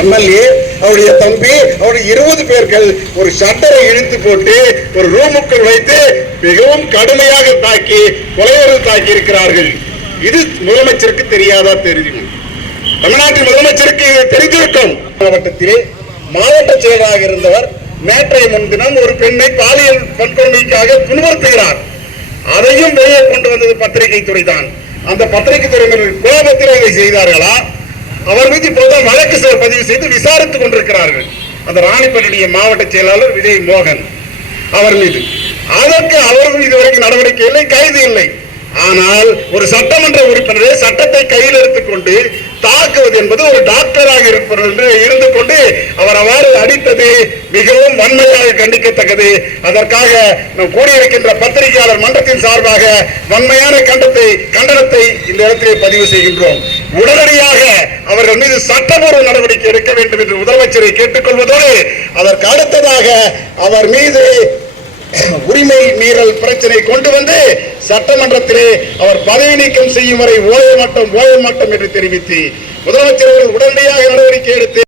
MLA, அவருடைய தம்பி, அவருடைய 20 பேர்கள் ஒரு ஷட்டரை இழுத்து போட்டு ஒரு ரூமுக்குள் வைத்து மிகவும் கடுமையாக தாக்கி கொலைவர்கள் தாக்கி இருக்கிறார்கள். இது முதலமைச்சருக்கு தெரியாதா? தெரியும். தமிழ்நாட்டின் முதலமைச்சருக்கு தெரிந்திருக்கும். மாவட்டத்திலே மாவட்ட செயலராக இருந்தவர் நேற்றைய முன்தினம் ஒரு பெண்ணை பாலியல் வன்கொடுமைக்காக துன்புறுத்துகிறார். அதையும் வெளியே கொண்டு வந்தது பத்திரிகை துறைதான். அந்த பத்திரிகை துறையினர் கோபத்தில் இதை செய்தார்களா? அவர் மீது இப்போதுதான் வழக்கு பதிவு செய்து விசாரித்துக் கொண்டிருக்கிறார்கள். அந்த ராணிப்பேட்டை மாவட்ட செயலாளர் விஜய் மோகன் அவர் மீது. அதற்கு அவர்கள் இதுவரைக்கும் நடவடிக்கை இல்லை, கைது இல்லை. ஆனால் ஒரு சட்டமன்ற உறுப்பினரை சட்டத்தை கையில் எடுத்துக்கொண்டு தாக்குவது என்பது ஒரு டாக்டராக இருந்து கொண்டு அவர் அவ்வாறு அடித்தது மிகவும் வன்மையாக கண்டிக்கத்தக்கது. அதற்காக நாம் கூடியிருக்கின்ற பத்திரிகையாளர் மன்றத்தின் சார்பாக வன்மையான கண்டனத்தை இந்த இடத்திலே பதிவு செய்கின்றோம். உடனடியாக அவர்கள் மீது சட்டபூர்வ நடவடிக்கை எடுக்க வேண்டும் என்று முதலமைச்சரை கேட்டுக்கொள்வதோடு அதற்கு அடுத்ததாக அவர் மீது உரிமை மீறல் பிரச்சனை கொண்டு வந்து சட்டமன்றத்திலே அவர் பதவி நீக்கம் செய்யும் வரை ஓய மாட்டோம் என்று தெரிவித்து முதலமைச்சர் உடனடியாக நடவடிக்கை எடுத்து